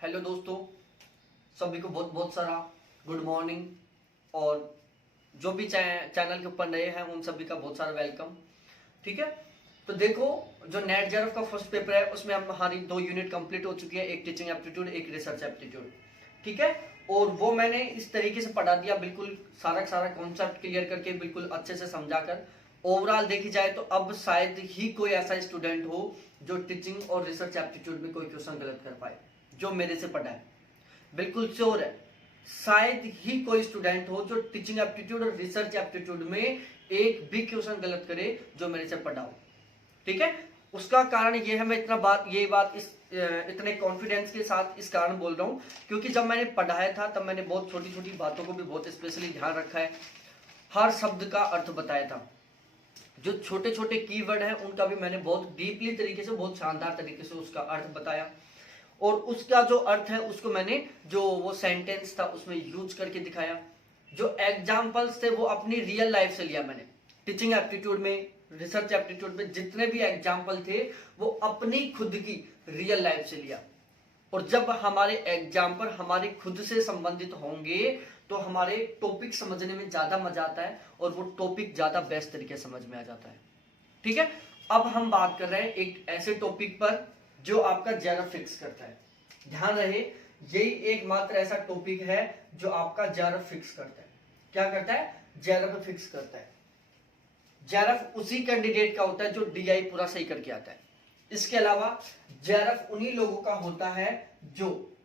Hello दोस्तों, सभी को बहुत बहुत सारा गुड मॉर्निंग। और जो भी चैनल के ऊपर नए हैं उन सभी का बहुत सारा वेलकम। ठीक है, तो देखो, जो नेट जेआरएफ का फर्स्ट पेपर है उसमें हमारी 2 यूनिट कंप्लीट हो चुकी है, एक टीचिंग एप्टीट्यूड, एक रिसर्च एप्टीट्यूड। ठीक है, और वो मैंने इस तरीके से पढ़ा दिया, बिल्कुल सारा सारा कॉन्सेप्ट क्लियर करके, बिल्कुल अच्छे से समझा कर। ओवरऑल देखी जाए तो अब शायद ही कोई ऐसा स्टूडेंट हो जो टीचिंग और रिसर्च एप्टीट्यूड में कोई क्वेश्चन गलत कर पाए, जो मेरे से पढ़ा है। बिल्कुल श्योर है, शायद ही कोई स्टूडेंट हो जो टीचिंग एप्टीट्यूड और रिसर्च एप्टीट्यूड में एक भी क्वेश्चन गलत करे जो मेरे से पढ़ा हो। ठीक है, उसका कारण ये है, मैं ये बात इस इतने कॉन्फिडेंस के साथ इस कारण बोल रहा हूं क्योंकि जब मैंने पढ़ाया था तब मैंने बहुत छोटी छोटी बातों को भी बहुत स्पेशली ध्यान रखा है। हर शब्द का अर्थ बताया था, जो छोटे छोटे कीवर्ड हैं उनका भी मैंने बहुत डीपली तरीके से, बहुत शानदार तरीके से उसका अर्थ बताया। और उसका जो अर्थ है उसको मैंने, जो वो सेंटेंस था उसमें यूज करके दिखाया। जो एग्जाम्पल्स थे वो अपनी रियल लाइफ से लिया मैंने। टीचिंग एप्टीट्यूड में, रिसर्च एप्टीट्यूड में जितने भी एग्जाम्पल थे वो अपनी खुद की रियल लाइफ से लिया। और जब हमारे एग्जाम्पल हमारे खुद से संबंधित होंगे तो हमारे टॉपिक समझने में ज्यादा मजा आता है और वो टॉपिक ज्यादा बेस्ट तरीके से समझ में आ जाता है। ठीक है, अब हम बात कर रहे हैं एक ऐसे टॉपिक पर जो आपका जेआरएफ फिक्स करता है। ध्यान रहे, यही एकमात्र ऐसा टॉपिक है जो आपका जेआरएफ फिक्स करता है। क्या करता है? जेआरएफ फिक्स करता है। जेआरएफ उसी कैंडिडेट का होता है जो डीआई पूरा सही करके आता है। इसके अलावा जेआरएफ उन्हीं लोगों का होता है जो,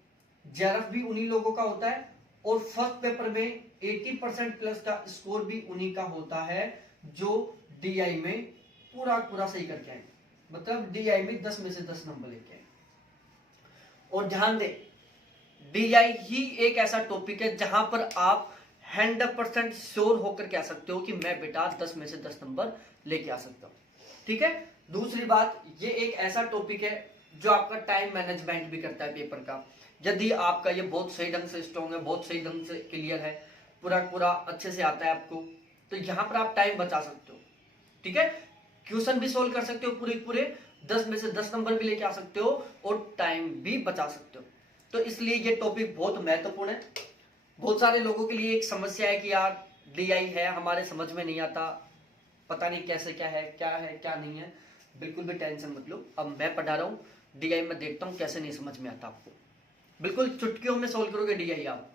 जेआरएफ भी उन्हीं लोगों का होता है और फर्स्ट पेपर में 80% प्लस का स्कोर भी उन्हीं का होता है जो डीआई में पूरा पूरा सही करके आए, मतलब डीआई में 10 में से 10 नंबर लेके आए। और ध्यान दे, डीआई ही एक ऐसा टॉपिक है जहां पर आप 100% श्योर होकर कह सकते हो कि मैं बेटा 10 में से 10 नंबर लेके आ सकता हूं। ठीक है, दूसरी बात, ये एक ऐसा टॉपिक है जो आपका टाइम मैनेजमेंट भी करता है पेपर का। यदि आपका ये बहुत सही ढंग से स्ट्रॉन्ग है, बहुत सही ढंग से क्लियर है, पूरा पूरा अच्छे से आता है आपको, तो यहां पर आप टाइम बचा सकते हो। ठीक है, क्वेश्चन भी सोल्व कर सकते हो, पूरे पूरे 10 में से 10 नंबर भी लेके आ सकते हो और टाइम भी बचा सकते हो। तो इसलिए ये टॉपिक बहुत महत्वपूर्ण है। बहुत सारे लोगों के लिए एक समस्या है कि यार डीआई है, हमारे समझ में नहीं आता, पता नहीं कैसे क्या है क्या नहीं है। बिल्कुल भी टेंशन मत लो, अब मैं पढ़ा रहा हूँ डीआई में, देखता हूँ कैसे नहीं समझ में आता आपको। बिल्कुल चुटकियों में सोल्व करोगे डीआई आप।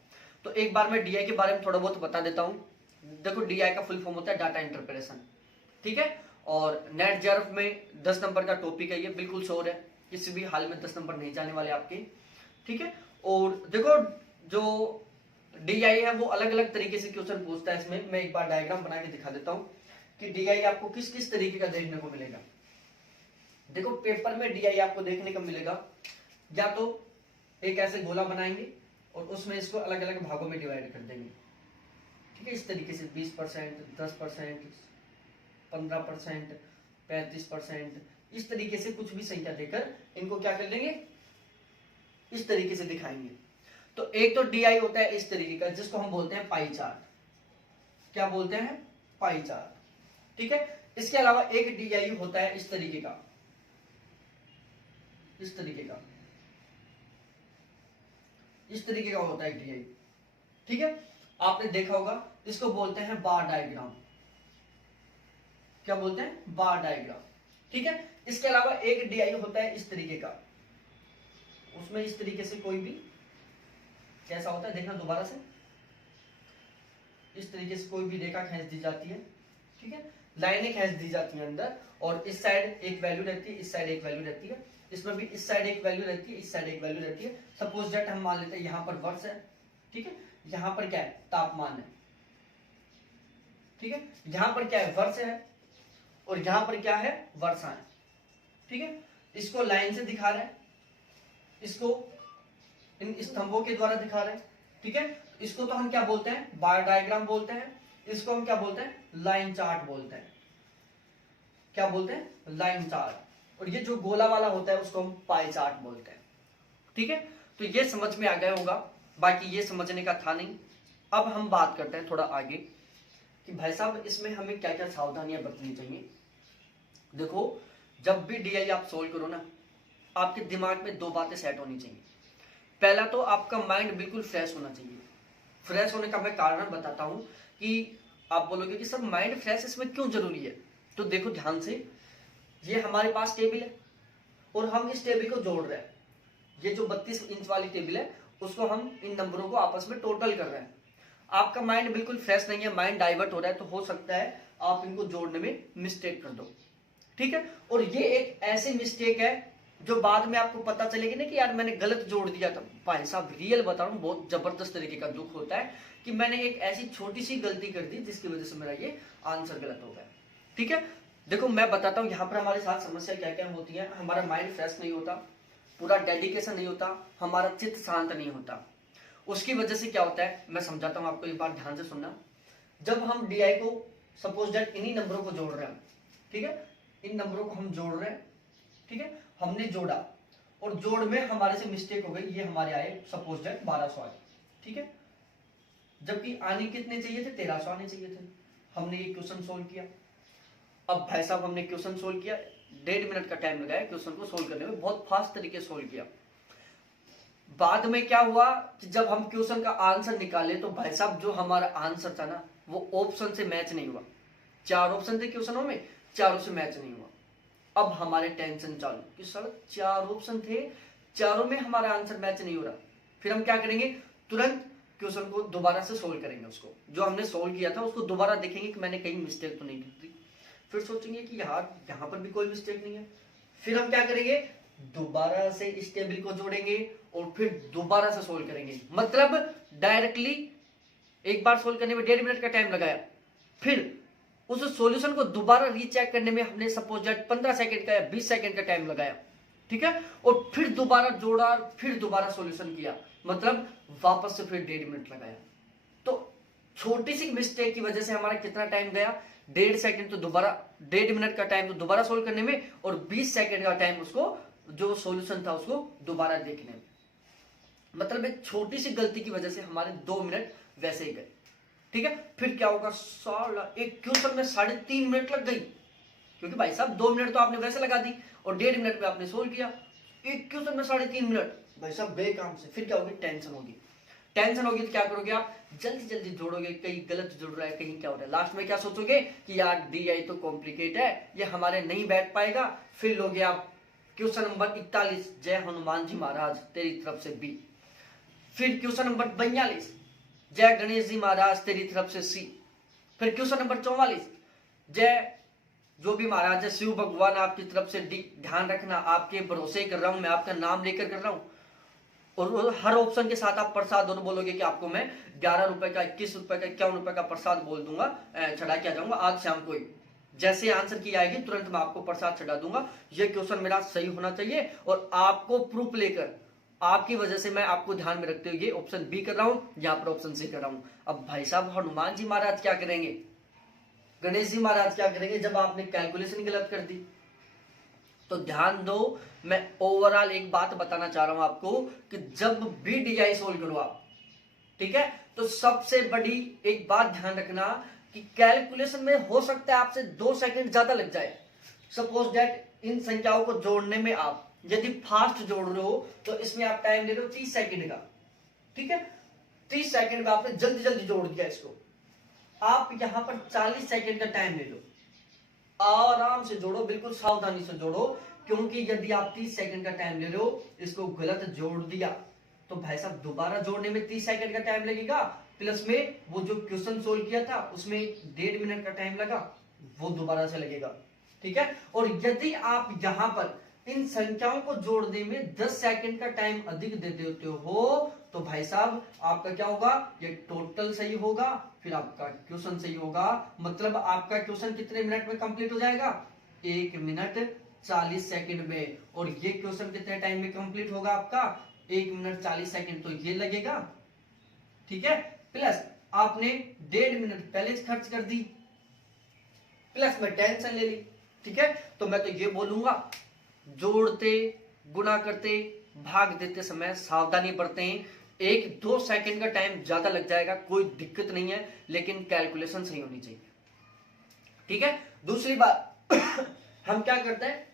तो एक बार मैं डीआई के बारे में थोड़ा बहुत बता देता हूँ। देखो, डीआई का फुल फॉर्म होता है डाटा इंटरप्रेशन। ठीक है, और नेट जेआरएफ में 10 नंबर का टॉपिक है, ये बिल्कुल श्योर है, किसी भी हाल में 10 नंबर नहीं जाने वाले आपके। ठीक है, और देखो, जो डीआई है वो अलग अलग तरीके से क्वेश्चन पूछता है। इसमें मैं एक बार डायग्राम बना के दिखा देता हूं कि डीआई आपको किस किस तरीके का देखने को मिलेगा। देखो, पेपर में डीआई आपको देखने को मिलेगा, या तो एक ऐसे गोला बनाएंगे और उसमें इसको अलग अलग भागों में डिवाइड कर देंगे। ठीक है, इस तरीके से 20%, 10%, 15%, 35%, इस तरीके से कुछ भी संख्या देकर इनको क्या कर लेंगे, इस तरीके से दिखाएंगे। तो एक तो डीआई होता है इस तरीके का, जिसको हम बोलते हैं पाई चार्ट। क्या बोलते हैं? Pie chart. ठीक है, इसके अलावा एक डीआई होता है इस तरीके का, इस तरीके का, इस तरीके का होता है डीआई। ठीक है, आपने देखा होगा, इसको बोलते हैं बार डायग्राम। क्या बोलते हैं? बार डायग्राम। ठीक है, इसके अलावा एक डीआई होता है इस तरीके का, उसमें इस तरीके से कोई भी कैसा होता है, देखना दोबारा से, इस तरीके से कोई भी रेखा खींच दी जाती है। ठीक है, लाइनें खींच दी जाती हैं अंदर, और इस साइड एक वैल्यू रहती है, इस साइड एक वैल्यू रहती है, इसमें भी इस साइड एक वैल्यू रहती है, इस साइड एक वैल्यू रहती है। सपोज दैट हम मान लेते हैं यहाँ पर वर्ष है। ठीक है, यहाँ पर क्या है? तापमान है। ठीक है, यहाँ पर क्या है? वर्ष है, और यहाँ पर क्या है? वर्षा है। ठीक है, इसको लाइन से दिखा रहे हैं, इसको इन स्तंभों के द्वारा दिखा रहे हैं। ठीक है, इसको तो हम क्या बोलते हैं? बार डायग्राम बोलते हैं। इसको हम क्या बोलते हैं? लाइन चार्ट बोलते हैं। क्या बोलते हैं? Line chart. और ये जो गोला वाला होता है उसको हम पाई चार्ट बोलते हैं। ठीक है, तो ये समझ में आ गया होगा, बाकी ये समझने का था नहीं। अब हम बात करते हैं थोड़ा आगे कि भाई साहब इसमें हमें क्या क्या सावधानियां बरतनी चाहिए। देखो, जब भी डीआई आप सोल्व करो ना, आपके दिमाग में 2 बातें सेट होनी चाहिए। पहला तो आपका माइंड बिल्कुल फ्रेश होना चाहिए। फ्रेश होने का मैं कारण बताता हूं कि आप बोलोगे कि सर माइंड फ्रेश इसमें क्यों जरूरी है। तो देखो ध्यान से, ये हमारे पास टेबल है और हम इस टेबल को जोड़ रहे हैं। ये जो 32 इंच वाली टेबल है उसको हम इन नंबरों को आपस में टोटल कर रहे हैं। आपका माइंड बिल्कुल फ्रेश नहीं है, माइंड डाइवर्ट हो रहा है, तो हो सकता है आप इनको जोड़ने में मिस्टेक कर दो। ठीक है, और ये एक ऐसी मिस्टेक है जो बाद में आपको पता चलेगी ना कि यार मैंने गलत जोड़ दिया था। भाई साहब रियल बता रहा हूं, बहुत जबरदस्त तरीके का दुख होता है कि मैंने एक ऐसी छोटी सी गलती कर दी जिसकी वजह से मेरा ये आंसर गलत हो गया। ठीक है, देखो मैं बताता हूं यहाँ पर हमारे साथ समस्या क्या क्या होती है। हमारा माइंड फ्रेश नहीं होता, पूरा डेडिकेशन नहीं होता, हमारा चित्त शांत नहीं होता। उसकी वजह से क्या होता है मैं समझाता हूं आपको, एक बार ध्यान से सुनना। जब हम DI को सपोज दैट इन्हीं नंबरों को जोड़ रहे हैं, ठीक है, इन नंबरों को हम जोड़ रहे हैं, ठीक है, हमने जोड़ा और जोड़ में हमारे से मिस्टेक हो गई, ये हमारे आए सपोज दैट 1200 आए। ठीक है, जबकि आने कितने चाहिए थे, 1300 आने चाहिए थे। हमने ये क्वेश्चन सोल्व किया। अब भाई साहब हमने क्वेश्चन सोल्व किया, 1.5 मिनट का टाइम लगाया क्वेश्चन को सोल्व करने में, बहुत फास्ट तरीके से सोल्व किया। बाद में क्या हुआ कि जब हम क्वेश्चन का आंसर निकाले तो भाई साहब जो हमारा आंसर था ना वो ऑप्शन से मैच नहीं हुआ। 4 ऑप्शन थे क्वेश्चनों में, चारों से मैच नहीं हुआ। अब हमारे टेंशन चालू कि सर 4 ऑप्शन थे, चारों में हमारा आंसर मैच नहीं हो रहा। फिर हम क्या करेंगे, तुरंत क्वेश्चन को दोबारा से सोल्व करेंगे। उसको जो हमने सोल्व किया था उसको दोबारा देखेंगे कि मैंने कहीं मिस्टेक तो नहीं की थी। फिर सोचेंगे कि यार यहाँ पर भी कोई मिस्टेक नहीं है। फिर हम क्या करेंगे, दोबारा से इस टेबल को जोड़ेंगे और फिर दोबारा से सोल्व करेंगे। मतलब डायरेक्टली एक बार सोल्व करने में 1.5 मिनट का टाइम लगाया, फिर उस सॉल्यूशन को दोबारा रीचेक करने में हमने सपोज दैट 15 सेकंड का या 20 सेकंड का टाइम लगाया। ठीक है, और फिर दोबारा जोड़ा, फिर दोबारा सॉल्यूशन किया, मतलब वापस से फिर 1.5 मिनट लगाया। तो छोटी सी मिस्टेक की वजह से हमारा कितना टाइम गया, 1.5 सेकंड, तो दोबारा 1.5 मिनट का टाइम तो दोबारा सोल्व करने में, और 20 सेकंड का टाइम उसको जो सॉल्यूशन था उसको दोबारा देखने में। मतलब एक छोटी सी गलती की वजह से हमारे 2 मिनट वैसे ही गए। ठीक है, फिर क्या होगा, साला एक क्वेश्चन में 3.5 मिनट लग गई, क्योंकि भाई साहब 2 मिनट तो आपने वैसे लगा दी और 1.5 मिनट में आपने सोल्व किया। एक क्वेश्चन में 3.5 मिनट भाई साहब बेकाम से। फिर क्या होगी, टेंशन होगी। टेंशन होगी तो क्या करोगे आप, जल्दी जल्दी जोड़ोगे, कहीं गलत जुड़ रहा है, कहीं क्या हो रहा है। लास्ट में क्या सोचोगे कि यार DI तो कॉम्प्लिकेट है, ये हमारे नहीं बैठ पाएगा। फिर लोगे आप क्वेश्चन नंबर 41, जय हनुमान जी महाराज तेरी तरफ से B। फिर क्वेश्चन नंबर 42, जय गणेश जी महाराज तेरी तरफ से C। फिर क्वेश्चन नंबर 44, जय जो भी महाराज है शिव भगवान आपकी तरफ से D। ध्यान रखना, आपके भरोसे कर रहा हूं मैं, आपका नाम लेकर कर रहा हूं। और हर ऑप्शन के साथ आप प्रसाद और बोलोगे कि आपको मैं 11 रुपए का, 21 रुपए का, 51 रुपए का प्रसाद बोल दूंगा, चढ़ा के आ जाऊंगा आज शाम को ही। जैसे आंसर की आएगी तुरंत मैं आपको प्रसाद चढ़ा दूंगा। ये क्वेश्चन मेरा सही होना चाहिए और आपको प्रूफ लेकर, आपकी वजह से मैं आपको ध्यान में रखते हुए ऑप्शन बी कर रहा हूं, यहाँ पर ऑप्शन सी कर रहा हूं। अब भाई साहब हनुमान जी महाराज क्या करेंगे, गणेश जी महाराज क्या करेंगे जब आपने कैलकुलेशन गलत कर दी। तो ध्यान दो, मैं ओवरऑल एक बात बताना चाह रहा हूं आपको कि जब भी DI सोल्व करो आप, ठीक है, तो सबसे बड़ी एक बात ध्यान रखना कि कैलकुलेशन में हो सकता है आपसे 2 सेकंड ज्यादा लग जाए। सपोज दैट इन संख्याओं को जोड़ने में आप यदि फास्ट जोड़ रहे हो तो इसमें आप टाइम ले रहे हो 30 सेकंड का। ठीक है, 30 सेकंड में आपने जल्दी जल्दी जोड़ दिया इसको। आप यहां पर 40 सेकंड का टाइम ले लो, आराम से जोड़ो, बिल्कुल सावधानी से जोड़ो, क्योंकि यदि आप 30 सेकंड का टाइम ले रहे हो, इसको गलत जोड़ दिया तो भाई साहब दोबारा जोड़ने में 30 सेकंड का टाइम लगेगा, प्लस में वो जो क्वेश्चन सोल्व किया था उसमें 1.5 मिनट का टाइम लगा, वो दोबारा से लगेगा। ठीक है, और यदि आप यहां पर इन संख्याओं को जोड़ने में 10 सेकंड का टाइम अधिक दे देते हो तो भाई साहब आपका क्या होगा, ये टोटल सही होगा, फिर आपका क्वेश्चन सही होगा। मतलब आपका क्वेश्चन कितने मिनट में कंप्लीट हो जाएगा, 1 मिनट 40 सेकंड में। और ये क्वेश्चन कितने टाइम में कंप्लीट होगा आपका, 1 मिनट 40 सेकंड, तो ये लगेगा। ठीक है, प्लस आपने 1.5 मिनट पहले खर्च कर दी, प्लस में टेंशन ले ली। ठीक है, तो मैं तो ये बोलूंगा, जोड़ते, गुणा करते, भाग देते समय सावधानी बरतें। 1-2 सेकंड का टाइम ज्यादा लग जाएगा, कोई दिक्कत नहीं है, लेकिन कैलकुलेशन सही होनी चाहिए। ठीक है, दूसरी बात हम क्या करते हैं,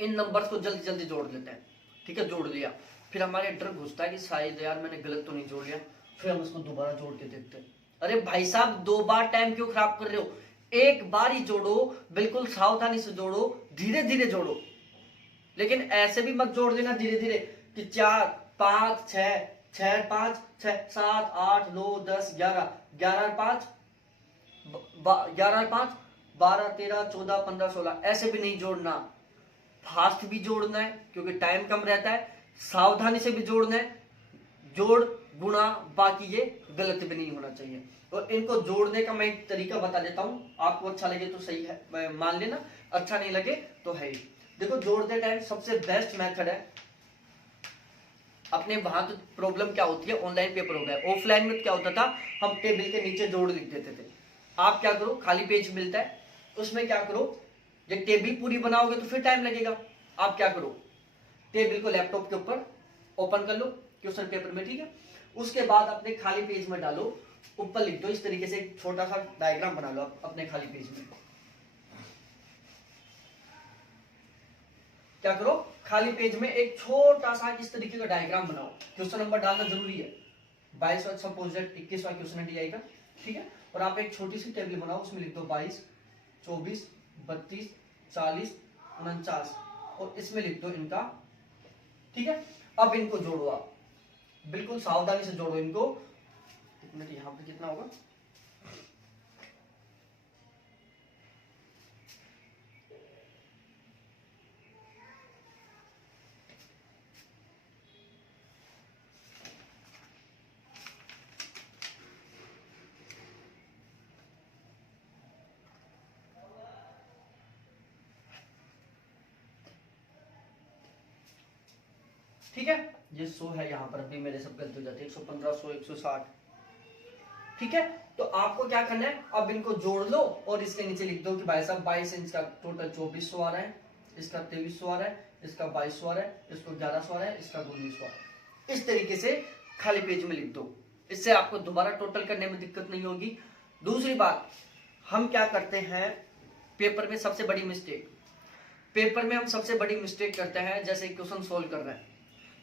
इन नंबर्स को जल्दी जल्दी जोड़ देते हैं। ठीक है, जोड़ लिया, फिर हमारे डर घुसता है कि शायद यार मैंने गलत तो नहीं जोड़ लिया, फिर हम उसको दोबारा जोड़ के देखते हैं। अरे भाई साहब, 2 बार टाइम क्यों खराब कर रहे हो, एक बार ही जोड़ो, बिल्कुल सावधानी से जोड़ो, धीरे धीरे जोड़ो। लेकिन ऐसे भी मत जोड़ देना धीरे धीरे कि 4 5 6 6 5 6 7 8 9 10 11 11 5 11 5 12 13 14 15 16, ऐसे भी नहीं जोड़ना। फास्ट भी जोड़ना है क्योंकि टाइम कम रहता है, सावधानी से भी जोड़ना है, जोड़ गुणा बाकी ये गलत भी नहीं होना चाहिए। और इनको जोड़ने का मैं एक तरीका बता देता हूं, आपको अच्छा लगे तो सही है, मान लेना, अच्छा नहीं लगे तो है ही। देखो, जोड़ते टाइम सबसे बेस्ट मेथड है, अपने वहां तो प्रॉब्लम क्या होती है, ऑनलाइन पेपर हो गया, ऑफलाइन में क्या होता था, हम टेबल के नीचे जोड़ लिख देते थे। आप क्या करो, खाली पेज मिलता है, उसमें क्या करो, जब टेबल पूरी बनाओगे तो फिर टाइम लगेगा। आप क्या करो, टेबल को लैपटॉप के ऊपर ओपन कर लो क्वेश्चन पेपर में, ठीक है, उसके बाद अपने खाली पेज में डालो, ऊपर लिख दो, इस तरीके से एक छोटा सा डायग्राम बना लो अपने खाली पेज में। क्या करो, खाली पेज में एक छोटा सा इस तरीके का डायग्राम बनाओ, क्वेश्चन नंबर डालना जरूरी है, 22वां सपोज 21वां क्वेश्चन है, ठीक है, और आप एक छोटी सी टेबल बनाओ, उसमें लिख दो 22 24 32 40 49, और इसमें लिख दो इनका, ठीक है। अब इनको जोड़ो, आप बिल्कुल सावधानी से जोड़ो इनको। यहाँ पे कितना होगा, ठीक है, ये 100 है, यहाँ पर अभी मेरे सब गलती हो जाती है, 115 100 160, ठीक है। तो आपको क्या करना है, अब इनको जोड़ लो और इसके नीचे लिख दो कि भाई साहब 22 इंच का टोटल 2400 आ रहा है, इसका 2300 आ रहा है, इसका 2200 आ रहा है, इसको 1100 आ रहा है, इसका 1900 आ रहा है। इस तरीके से खाली पेज में लिख दो, इससे आपको दोबारा टोटल करने में दिक्कत नहीं होगी। दूसरी बात, हम क्या करते हैं पेपर में, सबसे बड़ी मिस्टेक, पेपर में हम सबसे बड़ी मिस्टेक करते हैं, जैसे क्वेश्चन सोल्व कर रहे हैं,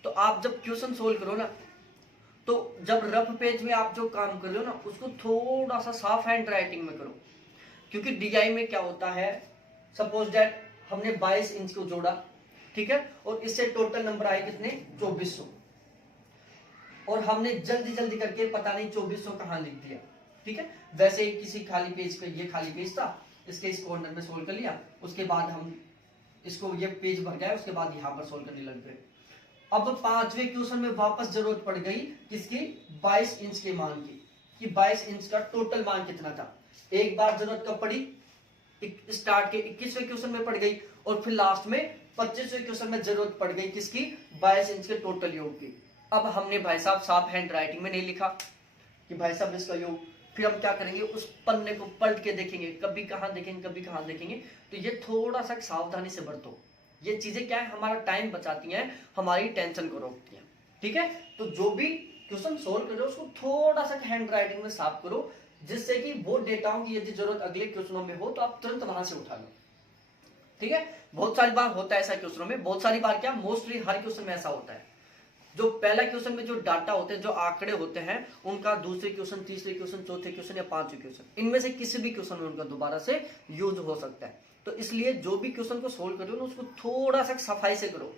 तो आप जब क्वेश्चन सोल्व करो ना, तो जब रफ पेज में आप जो काम कर रहे हो ना, उसको थोड़ा सा साफ हैंड राइटिंग में करो, क्योंकि डीआई में क्या होता है, सपोज दैट हमने 22 इंच को जोड़ा, ठीक है, और इससे टोटल नंबर आए कितने, 2400, और हमने जल्दी जल्दी करके पता नहीं 2400 कहां लिख दिया, ठीक है। वैसे ही किसी खाली पेज पे, ये खाली पेज था, इसके इस कॉर्नर में सोल्व कर लिया, उसके बाद हम इसको, ये पेज भर गया, उसके बाद यहां पर सोल्व करने लग गए। अब 5वें क्वेश्चन में वापस जरूरत पड़ गई किसकी, 22 इंच के मान की, कि 22 इंच का टोटल मान कितना था। एक बार जरूरत कब पड़ी, स्टार्ट के 21वें क्वेश्चन में पड़ गई, और फिर लास्ट में 25वें क्वेश्चन में जरूरत पड़ गई किसकी, 22 इंच के टोटल योग की। अब हमने भाई साहब साफ हैंड राइटिंग में नहीं लिखा कि भाई साहब इसका योग, फिर हम क्या करेंगे, उस पन्ने को पलट के देखेंगे, कभी कहां देखेंगे कभी कहां देखेंगे। तो ये थोड़ा सा सावधानी से बरतो, ये चीजें क्या है, हमारा टाइम बचाती हैं, हमारी टेंशन को रोकती हैं, ठीक है। तो जो भी क्वेश्चन सोल्व करो उसको थोड़ा सा हैंड राइटिंग में साफ करो, जिससे कि वो डेटाओं की यदि जरूरत अगले क्वेश्चनों में हो तो आप तुरंत वहां से उठा लो, ठीक है। बहुत सारी बार होता है ऐसा क्वेश्चनों में, बहुत सारी बार क्या, मोस्टली हर क्वेश्चन में ऐसा होता है, जो पहला क्वेश्चन में जो डाटा होते हैं, जो आंकड़े होते हैं, उनका दूसरे क्वेश्चन, तीसरे क्वेश्चन, चौथे क्वेश्चन या पांचवें क्वेश्चन, इनमें से किसी भी क्वेश्चन में उनका दोबारा से यूज हो सकता है। तो इसलिए जो भी क्वेश्चन को सोल्व करो ना, उसको थोड़ा सा सफाई से करो,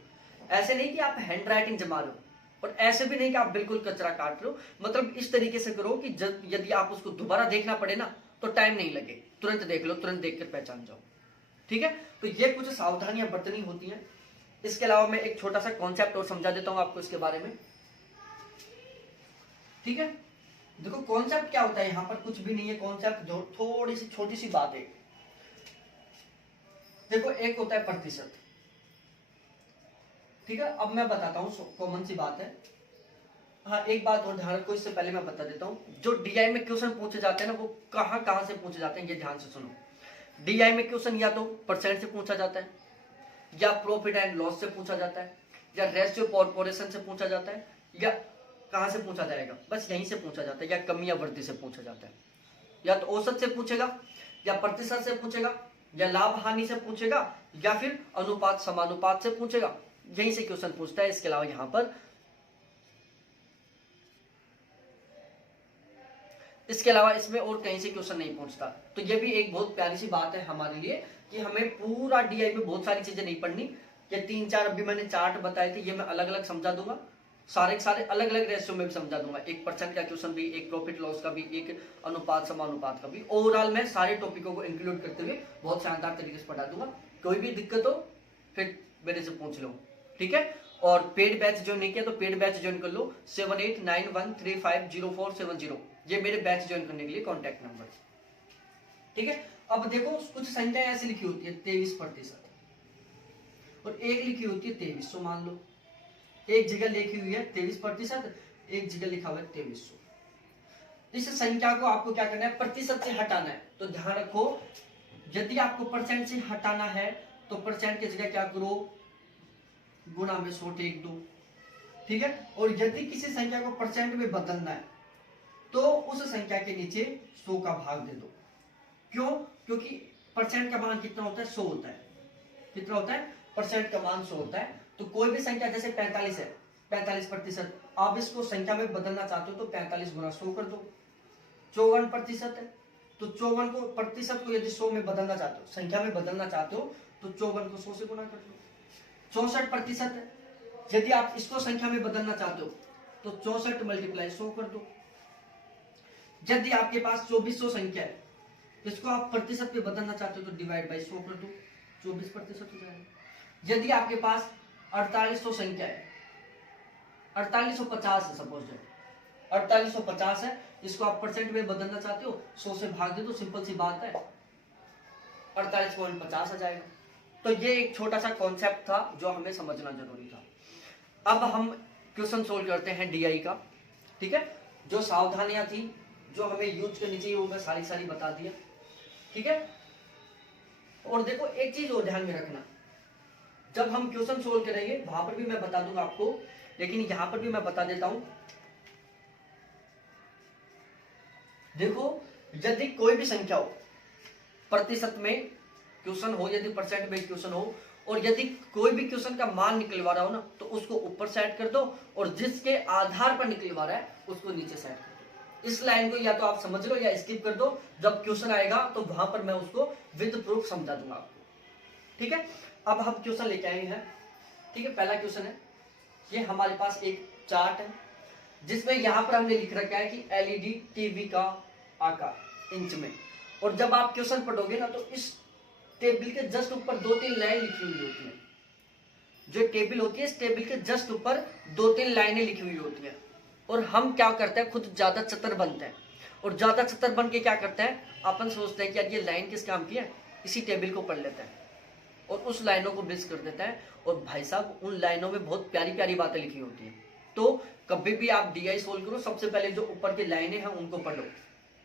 ऐसे नहीं कि आप हैंड राइटिंग जमा रहे हो, और ऐसे भी नहीं कि आप बिल्कुल कचरा काट रहे हो, मतलब इस तरीके से करो कि यदि आप उसको दोबारा देखना पड़े ना, तो टाइम नहीं लगे, तुरंत देख लो, तुरंत देखकर पहचान जाओ, ठीक है। तो ये कुछ सावधानियां बरतनी होती हैं। इसके अलावा मैं एक छोटा सा कॉन्सेप्ट और समझा देता हूं आपको इसके बारे में, ठीक है। देखो कॉन्सेप्ट क्या होता है, यहां पर कुछ भी नहीं है, कॉन्सेप्ट थोड़ी सी छोटी सी बात है। देखो एक होता है प्रतिशत, ठीक है। अब मैं बताता हूं, कॉमन सी बात है। हाँ, एक बात और ध्यान रखो, इससे पहले मैं बता देता हूं, जो डीआई में क्वेश्चन पूछे जाते हैं ना, वो कहां कहां से पूछे जाते हैं, ये ध्यान से सुनो। डीआई में क्वेश्चन या तो परसेंट से पूछा जाता है, या प्रॉफिट एंड लॉस से पूछा जाता है, या रेशियो कॉर्पोरेशन से पूछा जाता है, या कहां से पूछा जाएगा, बस यहीं से पूछा जाता है, या कमी या वृद्धि से पूछा जाता है। या तो औसत से पूछेगा, या प्रतिशत से पूछेगा, या लाभ हानि से पूछेगा, या फिर अनुपात समानुपात से पूछेगा, यहीं से क्वेश्चन पूछता है, इसके अलावा यहाँ पर इसके अलावा इसमें और कहीं से क्वेश्चन नहीं पूछता। तो ये भी एक बहुत प्यारी सी बात है हमारे लिए कि हमें पूरा डीआई में बहुत सारी चीजें नहीं पढ़नी। ये 3-4 अभी मैंने चार्ट बताए थे, ये मैं अलग अलग समझा दूंगा, सारे के सारे अलग अलग रेशियो में भी समझा दूंगा। 1% का क्वेश्चन भी, एक प्रॉफिट लॉस का भी, एक अनुपात समानुपात का भी। ओवरऑल मैं सारे टॉपिकों को इंक्लूड करते हुए बहुत शानदार तरीके से पढ़ा दूंगा। कोई भी दिक्कत हो फिर मेरे से पूछ लो, ठीक है। और पेड बैच ज्वाइन नहीं किया तो पेड बैच ज्वाइन कर लो, 7891350470, ये मेरे बैच ज्वाइन करने के लिए कॉन्टैक्ट नंबर, ठीक है। अब देखो कुछ संख्याएं ऐसी लिखी होती है 23% और एक लिखी होती है 2300 मान लो। एक जगह लिखी हुई है 23%, एक जगह लिखा हुआ है 2300। इस संख्या को आपको क्या करना है, प्रतिशत से हटाना है। तो ध्यान रखो, यदि आपको परसेंट से हटाना है तो परसेंट की जगह क्या करो, गुणा में 100 टेक दो, ठीक है। और यदि किसी संख्या को परसेंट में बदलना है तो उस संख्या के नीचे 100 का भाग दे दो। क्यों? क्योंकि परसेंट का मान कितना होता है, 100 होता है। कितना होता है? परसेंट का मान 100 होता है। तो कोई भी संख्या जैसे 45 है, 45%, आप इसको संख्या में बदलना चाहते हो तो 45 गुना 100 कर दो। 54% है तो 54 को प्रतिशत को यदि 100 में बदलना चाहते हो, संख्या में बदलना चाहते हो तो 54 को 100 से गुना कर दो। 64% है, यदि आप इसको संख्या में बदलना चाहते हो तो 64 मल्टीप्लाई 100 कर दो। यदि आपके पास 2400 संख्या है, इसको आप प्रतिशत में बदलना चाहते हो तो डिवाइड बाई 100 कर दो, 24% हो जाएगा। यदि आपके पास 4800 संख्या है, 4850 है सपोज, 4850 है, इसको आप परसेंट में बदलना चाहते हो, 100 से भाग दे दो, सिंपल सी बात है, 48.50 आ जाएगा। तो ये एक छोटा सा कॉन्सेप्ट था जो हमें समझना जरूरी था। अब हम क्वेश्चन सोल्व करते हैं डीआई का, ठीक है। जो सावधानियां थी जो हमें यूज करनी चाहिए वो मैं सारी बता दिया, ठीक है। और देखो एक चीज और ध्यान में रखना, जब हम क्वेश्चन सोल्व करेंगे वहां पर भी मैं बता दूंगा आपको, लेकिन यहां पर भी मैं बता देता हूं। देखो यदि कोई भी संख्या हो, प्रतिशत में क्वेश्चन हो, यदि परसेंट में क्वेश्चन हो, और यदि कोई भी क्वेश्चन का मान निकलवा रहा हो ना तो उसको ऊपर सेट कर दो और जिसके आधार पर निकलवा रहा है उसको नीचे सेट कर दो। इस लाइन को या तो आप समझ लो या स्किप कर दो, जब क्वेश्चन आएगा तो वहां पर मैं उसको विद प्रूफ समझा दूंगा आपको, ठीक है। अब हम क्वेश्चन लेके आए हैं, ठीक है। पहला क्वेश्चन है, ये हमारे पास एक चार्ट है जिसमें यहां पर हमने लिख रखा है कि एलईडी टीवी का आकार इंच में, और जब आप क्वेश्चन पढ़ोगे ना तो इस टेबल के जस्ट ऊपर 2-3 लाइन लिखी हुई होती है। जो टेबल होती है इस टेबल के जस्ट ऊपर 2-3 लाइनें लिखी हुई होती है, और हम क्या करते हैं, खुद ज्यादा चतर बनते हैं, और ज्यादा चतर बन के क्या करते हैं, अपन सोचते हैं कि यार ये लाइन किस काम की है, इसी टेबल को पढ़ लेते हैं और उस लाइनों को मिस कर देते हैं। और भाई साहब उन लाइनों में बहुत प्यारी प्यारी बातें लिखी होती है। तो कभी भी आप डीआई सोल्व करो, सबसे पहले जो ऊपर की लाइनें हैं उनको पढ़ो,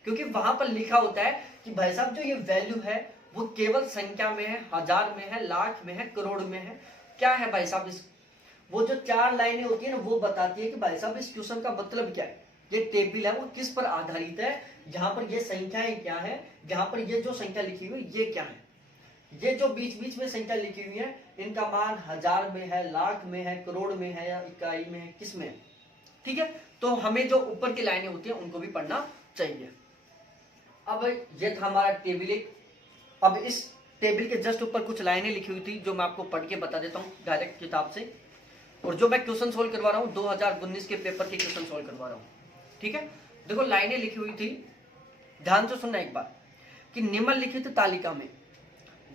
क्योंकि वहां पर लिखा होता है कि भाई साहब जो ये वैल्यू है वो केवल संख्या में है, हजार में है, लाख में है, करोड़ में है, क्या है भाई साहब। इस वो जो 4 लाइनें होती है ना वो बताती है कि भाई साहब इस क्वेश्चन का मतलब क्या है, ये टेबल है वो किस पर आधारित है, यहाँ पर ये संख्याएं क्या है, यहाँ पर ये जो संख्या लिखी हुई ये क्या है, ये जो बीच बीच में संख्या लिखी हुई है इनका मान हजार में है, लाख में है, करोड़ में है, या इकाई में है, किस में है, ठीक है। तो हमें जो ऊपर की लाइनें होती है उनको भी पढ़ना चाहिए। अब ये था हमारा टेबल एक। अब इस टेबल के जस्ट ऊपर कुछ लाइनें लिखी हुई थी जो मैं आपको पढ़ के बता देता हूँ डायरेक्ट किताब से, और जो मैं क्वेश्चन सोल्व करवा रहा हूँ 2019 के पेपर के क्वेश्चन सोल्व करवा रहा हूँ, ठीक है। देखो लाइनें लिखी हुई थी, ध्यान से सुनना एक बार, कि निम्नलिखित तालिका में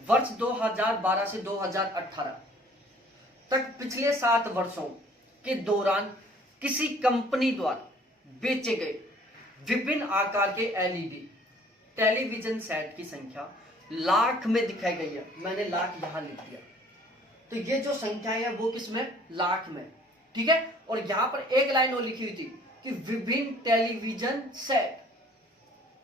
वर्ष 2012 से 2018 तक पिछले 7 वर्षों के दौरान किसी कंपनी द्वारा बेचे गए विभिन्न आकार के एलईडी टेलीविजन सेट की संख्या लाख में दिखाई गई है। मैंने लाख यहां लिख दिया, तो ये जो संख्या है वो किसमें, लाख में, ठीक है। और यहां पर एक लाइन और लिखी हुई थी कि विभिन्न टेलीविजन सेट,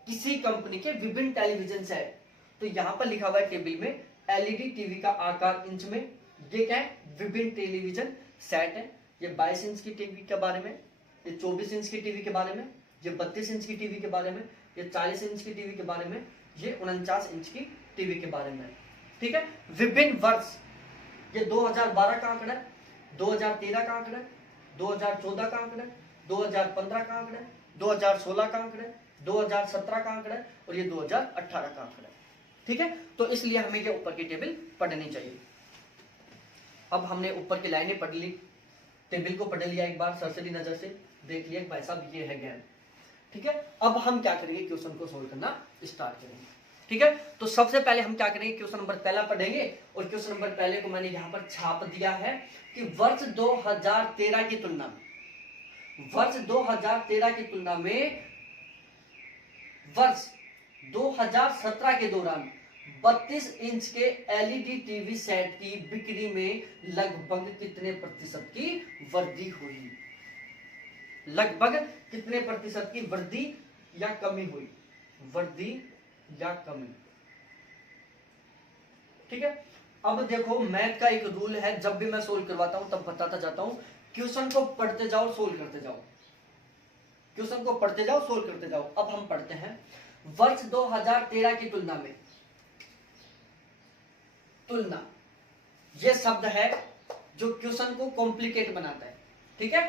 किसी कंपनी के विभिन्न टेलीविजन सेट, तो यहां पर लिखा हुआ है टेबल में एलईडी टीवी का आकार इंच में, ये क्या है, विभिन्न टेलीविजन सेट है। ये 22 इंच की टीवी के बारे में, ये 24 इंच की टीवी के बारे में, ये 32 इंच की टीवी के बारे में, ये 40 इंच की टीवी के बारे में, ये 49 इंच की टीवी के बारे में, ठीक है। विभिन्न वर्ष, ये 2012 का आंकड़ा है, 2013 का आंकड़ा है, 2014 का आंकड़ा है, 2015 का आंकड़ा है, 2016 का आंकड़ा है, 2017 का आंकड़ा है और ये 2018 का आंकड़ा है। ठीक है, तो इसलिए हमें ये ऊपर की टेबल पढ़नी चाहिए। अब हमने ऊपर की लाइनें पढ़ ली, टेबल को पढ़ लिया एक बार सरसरी नजर से, देख लिया भाई साहब ये है ज्ञान। ठीक है, अब हम क्या करेंगे, क्वेश्चन को सोल्व करना स्टार्ट करेंगे। ठीक है, तो सबसे पहले हम क्या करेंगे, क्वेश्चन नंबर पहला पढ़ेंगे और क्वेश्चन नंबर पहले को मैंने यहां पर छाप दिया है कि वर्ष 2013 की तुलना में, वर्ष 2013 की तुलना में वर्ष 2017 के दौरान 32 इंच के एलईडी टीवी सेट की बिक्री में लगभग कितने प्रतिशत की वृद्धि हुई, लगभग कितने प्रतिशत की वृद्धि या कमी हुई, वृद्धि या कमी। ठीक है, अब देखो मैथ का एक रूल है, जब भी मैं सोल्व करवाता हूं तब बताता जाता हूं, क्वेश्चन को पढ़ते जाओ सोल्व करते जाओ, क्वेश्चन को पढ़ते जाओ सोल्व करते जाओ। अब हम पढ़ते हैं वर्ष 2013 की तुलना में, तुलना ये शब्द है जो क्वेश्चन को कॉम्प्लिकेट बनाता है। ठीक है,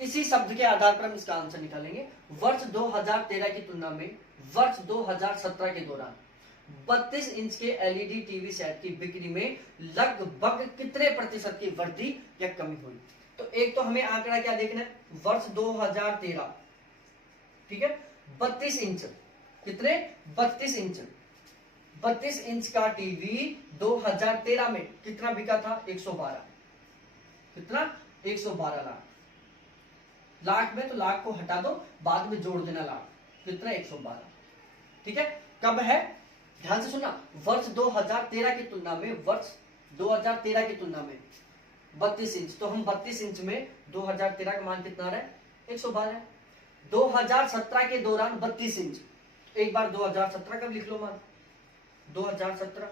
इसी शब्द के आधार पर हम इसका आंसर निकालेंगे। वर्ष 2013 की तुलना में वर्ष 2017 के दौरान 32 इंच के एलईडी टीवी सेट की बिक्री में लगभग कितने प्रतिशत की वृद्धि या कमी हुई। तो एक तो हमें आंकड़ा क्या देखना है, वर्ष 2013, ठीक है, 32 इंच, कितने 32 इंच, 32 इंच का टीवी 2013 में कितना बिका था, 112, कितना 112 लाख, लाख में तो लाख को हटा दो, बाद में जोड़ देना लाख, कितना 112। ठीक है, कब है, ध्यान से सुनना, वर्ष 2013 की तुलना में, वर्ष 2013 की तुलना में 32 इंच, तो हम 32 इंच में 2013 का मान कितना रहा है, 112। 2017 के दौरान 32 इंच, एक बार 2017 का लिख लो मान, 2017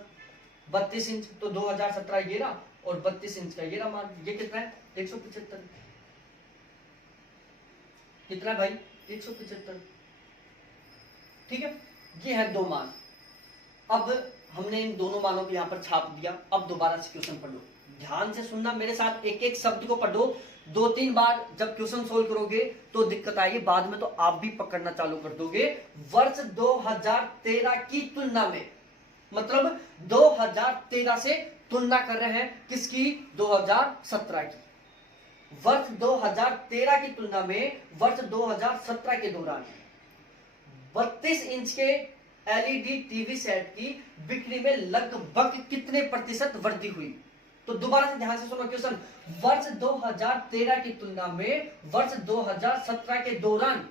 32 इंच, तो 2017 ये रहा और 32 इंच का ये रहा मान, ये कितना है 175, कितना भाई 175। ठीक है, ये है दो मान। अब हमने इन दोनों मानों को यहां पर छाप दिया। अब दोबारा से क्वेश्चन पढ़ो, ध्यान से सुनना मेरे साथ, एक एक शब्द को पढ़ो, 2-3 बार जब क्वेश्चन सोल्व करोगे तो दिक्कत आएगी, बाद में तो आप भी पकड़ना चालू कर दोगे। वर्ष 2013 की तुलना में, मतलब 2013 से तुलना कर रहे हैं किसकी, 2017 की। वर्ष 2013 की तुलना में वर्ष 2017 के दौरान 32 इंच के एलईडी टीवी सेट की बिक्री में लगभग कितने प्रतिशत वृद्धि हुई। तो दोबारा से ध्यान से सुनो क्वेश्चन, वर्ष 2013 की तुलना में वर्ष 2017 के दौरान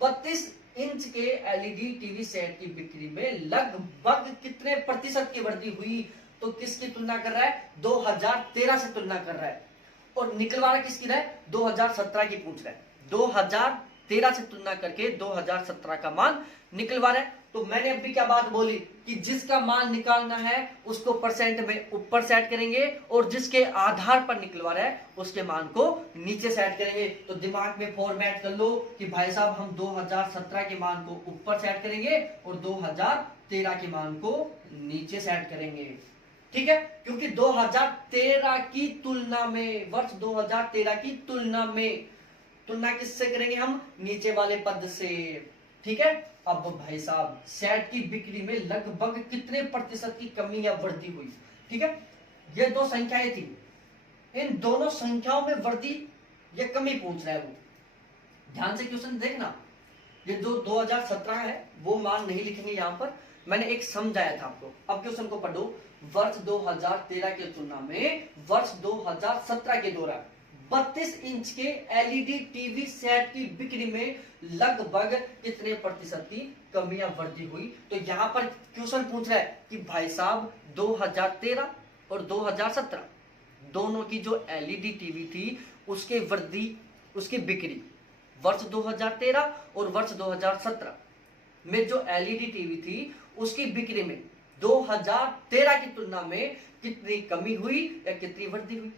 32 इंच के एलईडी टीवी सेट की बिक्री में लगभग कितने प्रतिशत की वृद्धि हुई। तो किसकी तुलना कर रहा है, 2013 से तुलना कर रहा है, और निकलवाना किसकी रहा है, 2017 की पूछ रहा है। 2013 से तुलना करके 2017 का मान निकलवा रहा है। तो मैंने अभी क्या बात बोली कि जिसका मान निकालना है उसको परसेंट में ऊपर सेट करेंगे, और जिसके आधार पर निकलवा रहा है उसके मान को नीचे सेट करेंगे। तो दिमाग में फॉर्मेट कर लो कि भाई साहब हम 2017 के मान को ऊपर सेट करेंगे और 2013 के मान को नीचे सेट करेंगे। ठीक है, क्योंकि 2013 की तुलना में, वर्ष 2013 की तुलना में, तुलना किससे करेंगे हम, नीचे वाले पद से। ठीक है, अब भाई साहब सेट की बिक्री में लगभग कितने प्रतिशत की कमी या वृद्धि हुई। ठीक है, ये दो संख्याएं थी, इन दोनों संख्याओं में वृद्धि या कमी पूछ रहा है वो। ध्यान से क्वेश्चन देखना, ये जो 2017 है वो मान नहीं लिखेंगे यहां पर, मैंने एक समझाया था आपको। अब क्वेश्चन को पढ़ो, वर्ष 2013 की तुलना में वर्ष 2017 के दौरान 32 इंच के एलईडी टीवी सेट की बिक्री में लगभग कितने प्रतिशत की कमी या वृद्धि हुई। तो यहां पर क्वेश्चन पूछ रहा है कि भाई साहब 2013 और 2017 दोनों की जो एलईडी टीवी थी उसकी वृद्धि, उसकी बिक्री, वर्ष 2013 और वर्ष 2017 में जो एलईडी टीवी थी उसकी बिक्री में 2013 की तुलना में कितनी कमी हुई या कितनी वृद्धि हुई।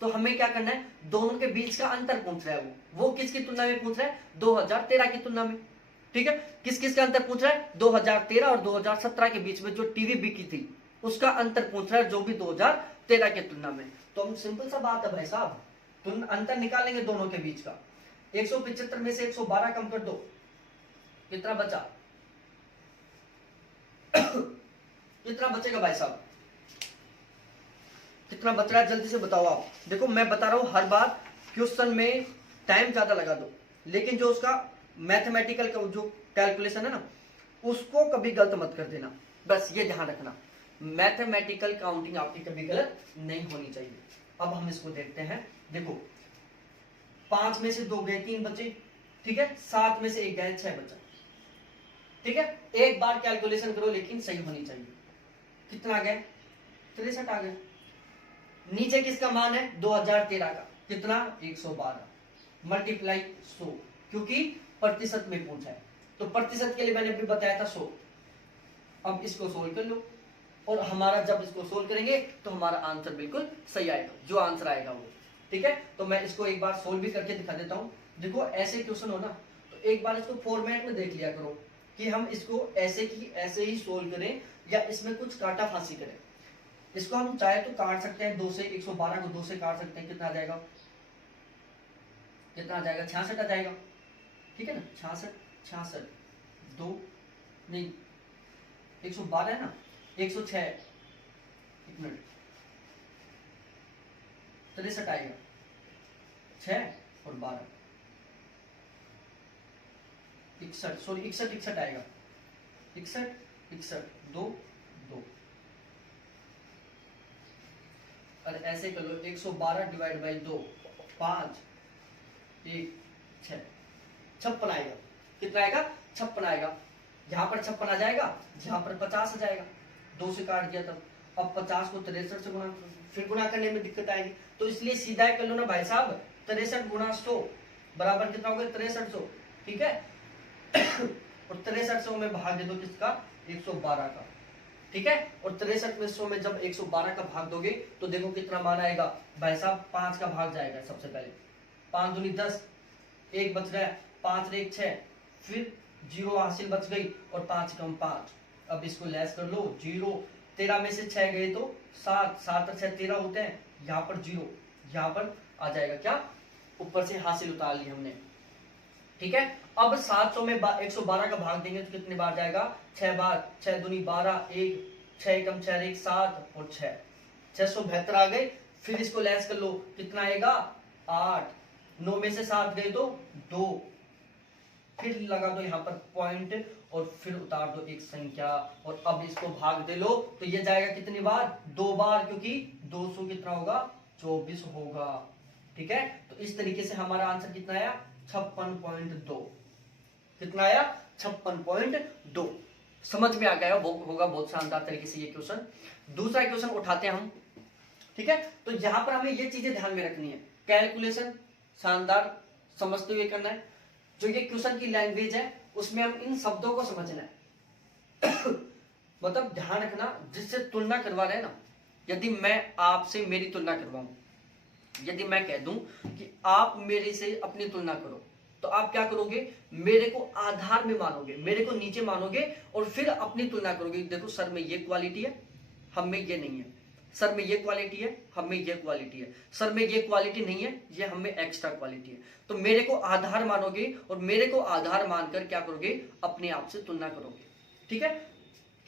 तो हमें क्या करना है, दोनों के बीच का अंतर पूछ रहा है वो किसकी तुलना में पूछ रहा है, 2013 की तुलना में। ठीक है, किस किस का अंतर पूछ रहा है, 2013 और 2017 के बीच में जो टीवी बिकी थी उसका अंतर पूछ रहा है, जो भी 2013 की तुलना में। तो हम सिंपल सा बात है भाई साहब, तो अंतर निकालेंगे दोनों के बीच का। 175 में से 112 कम कर दो, कितना बचा? कितना बचेगा भाई साहब? कितना बच रहा है जल्दी से बताओ आप। देखो मैं बता रहा हूं, हर बार क्वेश्चन में टाइम ज्यादा लगा दो, लेकिन जो उसका मैथमेटिकल का जो कैलकुलेशन है ना, उसको कभी गलत मत कर देना, बस ये ध्यान रखना। मैथमेटिकल काउंटिंग आपकी कभी गलत नहीं होनी चाहिए। अब हम इसको देखते हैं। देखो 5 में से 2 गए, 3 बचे, ठीक है। 7 में से 1 गए, 6 बचा, ठीक है। एक बार कैलकुलेशन करो लेकिन सही होनी चाहिए। कितना आ गया? 63 आ गया। नीचे किसका मान है? 2013 का, कितना? 112 मल्टीप्लाई 100, क्योंकि प्रतिशत में पूछा है, तो प्रतिशत के लिए मैंने अभी बताया था 100। अब इसको सोल्व कर लो, और हमारा जब इसको सोल्व करेंगे तो हमारा आंसर बिल्कुल सही आएगा, जो आंसर आएगा वो, ठीक है। तो मैं इसको एक बार सोल्व भी करके दिखा देता हूं। देखो ऐसे क्वेश्चन हो ना, तो एक बार इसको फॉर्मेट में देख लिया करो कि हम इसको ऐसे की ऐसे ही सोल्व करें या इसमें कुछ काटा फांसी करें। इसको हम चाहे तो काट सकते हैं 2 से, 112 को 2 से काट सकते हैं, कितना आ जाएगा? कितना आ जाएगा? 66 आ जाएगा, ठीक है ना। 66 2 नहीं, 112 है ना, 106, एक मिनट, 63 आएगा, 6 और 12 61, सॉरी 61 आएगा, 61 2 2। और ऐसे कर लो, 112 डिवाइड बाई 2 5 1 6, 56 आएगा। कितना आएगा? 56 आएगा। यहाँ पर 56 आ जाएगा, यहाँ पर 50 आ जाएगा, 2 से काट दिया तब। अब 50 को 63 से गुणा, फिर गुणा करने में दिक्कत आएगी, तो इसलिए सीधा कर लो ना भाई साहब। 63 गुणा 100 बराबर कितना हो गया? 6300, ठीक है। और 6300 में भाग दे दो किसका? 112 का, ठीक है। और 63 में 100 में जब 112 का भाग दोगे तो देखो कितना मान आएगा भाई साहब? 5 का भाग जाएगा सबसे पहले, 5 दूनी 10, 1 बच रहा है, 5 1 6, फिर 0 हासिल बच गई, और 5 कम 5। अब इसको लेस कर लो, 0 13 में से 6 गए तो 7, 7 और 6 13 होते हैं, यहाँ पर 0, यहाँ पर आ जाएगा क्या? ऊपर से हासिल उतार ली हमने, ठीक है। अब 700 में 112 का भाग देंगे तो कितने बार जाएगा? 6 बार, 6 दूनी 12, 1 6 कम 6 1 7 और 6, 672 आ गए। फिर इसको लेस कर लो, कितना आएगा? 8, 9 में से 7 गए तो 2, फिर लगा दो यहाँ पर पॉइंट, और फिर उतार दो एक संख्या, और अब इसको भाग दे लो तो ये जाएगा कितनी बार? 2 बार, क्योंकि 200 कितना होगा? 24 होगा, ठीक है। तो इस तरीके से हमारा आंसर कितना आया? 56.2। कितना आया? 56.2। समझ में आ गया होगा बहुत शानदार तरीके से ये क्वेश्चन। दूसरा क्वेश्चन उठाते हैं हम, ठीक है। तो यहां पर हमें ये चीजें ध्यान में रखनी है, कैलकुलेशन शानदार समझते हुए करना है। जो ये क्वेश्चन की लैंग्वेज है उसमें हम इन शब्दों को समझना है। मतलब ध्यान रखना, जिससे तुलना करवा रहे हैं ना, यदि मैं आपसे मेरी तुलना करवाऊं, यदि मैं कह दूं कि आप मेरे से अपनी तुलना करो, तो आप क्या करोगे? मेरे को आधार में मानोगे, मेरे को नीचे मानोगे, और फिर अपनी तुलना करोगे। देखो सर में ये क्वालिटी है, हम में ये नहीं है, सर में ये क्वालिटी है, हम में ये क्वालिटी है, सर में ये क्वालिटी नहीं है, ये हम में एक्स्ट्रा क्वालिटी है। तो मेरे को आधार मानोगे, और मेरे को आधार मानकर क्या करोगे? अपने आप से तुलना करोगे, ठीक है।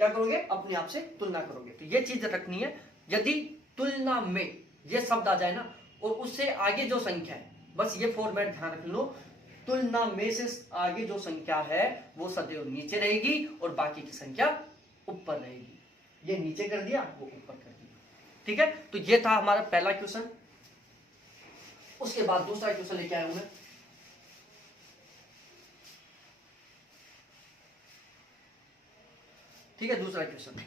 क्या करोगे? अपने आप से तुलना करोगे। तो ये चीज रखनी है। यदि तुलना में ये शब्द आ जाए ना, और उससे आगे जो संख्या है, बस ये फॉर्मेट ध्यान रख लो, तुलना में से आगे जो संख्या है वो सदैव नीचे रहेगी, और बाकी की संख्या ऊपर रहेगी। ये नीचे कर दिया, वो ऊपर कर दिया, ठीक है। तो ये था हमारा पहला क्वेश्चन। उसके बाद दूसरा क्वेश्चन लेके आया हूं मैं, ठीक है। दूसरा क्वेश्चन,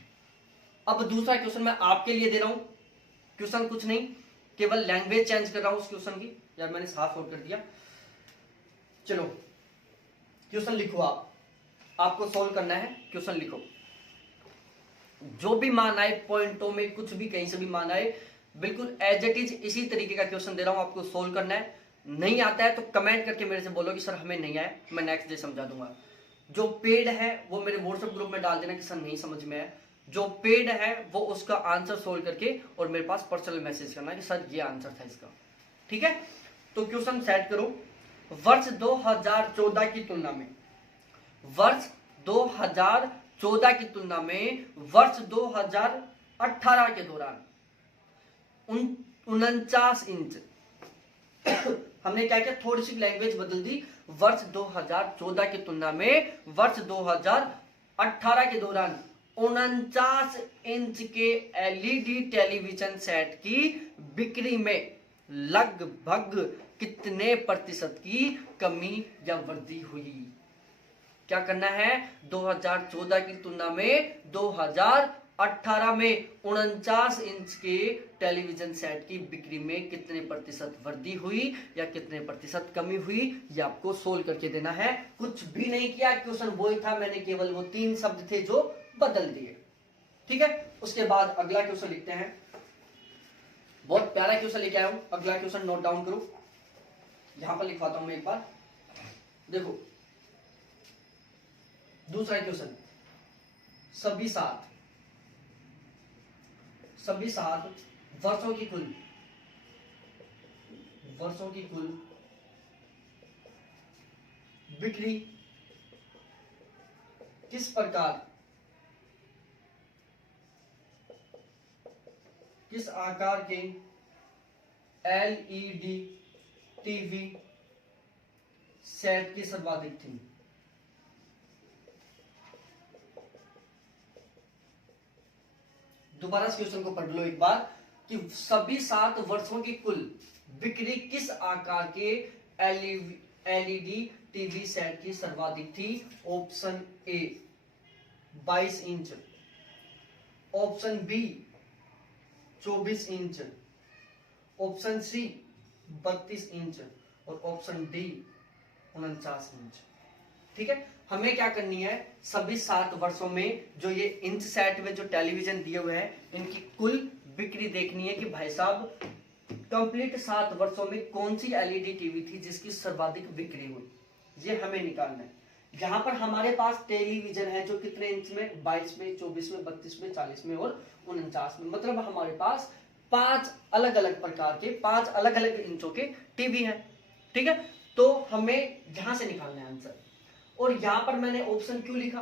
अब दूसरा क्वेश्चन मैं आपके लिए दे रहा हूं। क्वेश्चन कुछ नहीं, केवल लैंग्वेज चेंज कर रहा हूं उस क्वेश्चन की। यार मैंने साफ और कर दिया। चलो क्वेश्चन लिखो, आपको सोल्व करना है। क्वेश्चन लिखो, जो भी मान आए पॉइंटों में, कुछ भी कहीं से भी मान आए, बिल्कुल एज इट इज इसी तरीके का क्वेश्चन दे रहा हूं, आपको सोल्व करना है। नहीं आता है तो कमेंट करके मेरे से बोलो कि सर हमें नहीं आया, मैं नेक्स्ट डे समझा दूंगा। जो पेड है वो मेरे व्हाट्सएप ग्रुप में डाल देना कि सर नहीं समझ में आया। जो पेड है वो उसका आंसर सोल्व करके और मेरे पास पर्सनल मैसेज करना कि सर ये आंसर था इसका, ठीक है, तो क्वेश्चन सेट करो। वर्ष 2014 की तुलना में, वर्ष 2014 की तुलना में वर्ष 2018 के दौरान 49 इंच हमने क्या किया, थोड़ी सी लैंग्वेज बदल दी। वर्ष 2014 की तुलना में वर्ष 2018 के दौरान 49 इंच के एलईडी टेलीविजन सेट की बिक्री में लगभग कितने प्रतिशत की कमी या वृद्धि हुई। क्या करना है, 2014 की तुलना में 2018 में 49 इंच के टेलीविजन सेट की बिक्री में कितने प्रतिशत वृद्धि हुई या कितने प्रतिशत कमी हुई, ये आपको सोल्व करके देना है। कुछ भी नहीं किया, क्वेश्चन वही था, मैंने केवल वो 3 शब्द थे जो बदल दिए। ठीक है, उसके बाद अगला क्वेश्चन लिखते हैं। बहुत प्यारा क्वेश्चन लेके आया हूं, अगला क्वेश्चन नोट डाउन करो, यहां पर लिखवाता हूं मैं एक बार। देखो दूसरा क्वेश्चन, सभी सात वर्षों की कुल बिक्री किस प्रकार, किस आकार के एलईडी टीवी सेट की सर्वाधिक थी। दोबारा इस क्वेश्चन को पढ़ लो एक बार कि सभी 7 वर्षों की कुल बिक्री किस आकार के एलईडी टीवी सेट की सर्वाधिक थी। Option A 22 inch, option B 24 inch, option C 32 inch और ऑप्शन डी 49 इंच। ठीक है, हमें क्या करनी है, सभी 7 वर्षों में जो ये इंच सेट में जो टेलीविजन दिए हुए हैं इनकी कुल बिक्री देखनी है कि भाई साहब कंप्लीट 7 वर्षों में कौन सी एलईडी टीवी थी जिसकी सर्वाधिक बिक्री हुई, ये हमें निकालना है। यहां पर हमारे पास टेलीविजन है जो कितने इंच में, 22 में, 24 में, 32 में, 40 में और 49 में, मतलब हमारे पास 5 अलग अलग प्रकार के 5 अलग अलग इंचों के टीवी हैं। ठीक है, तो हमें यहां से निकालना है आंसर। और यहां पर मैंने ऑप्शन क्यों लिखा,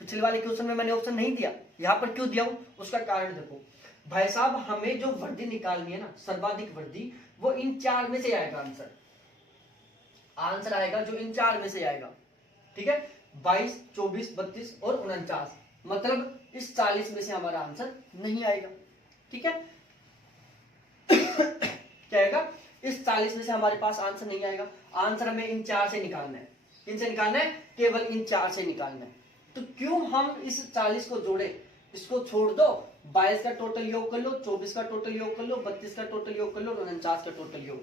पिछले वाले क्वेश्चन में मैंने ऑप्शन नहीं दिया, यहां पर क्यों दिया हूं, उसका कारण देखो भाई साहब, हमें जो वृद्धि निकालनी है ना, सर्वाधिक वृद्धि, वो इन 4 में से आएगा आंसर आएगा जो इन 4 में से आएगा। ठीक है, 22, 24, 32 और 49, मतलब इस 40 में से हमारा आंसर नहीं आएगा। ठीक है क्या आएगा, इस 40 में से हमारे पास आंसर नहीं आएगा। आंसर हमें इन 4 से निकालना है, इनसे निकालना है, केवल इन 4 से निकालना है। तो क्यों हम इस 40 को जोड़े, इसको छोड़ दो, 22 का टोटल योग कर लो, 24 का टोटल योग कर लो, 32 का टोटल योग कर लो, 49 का टोटल योग,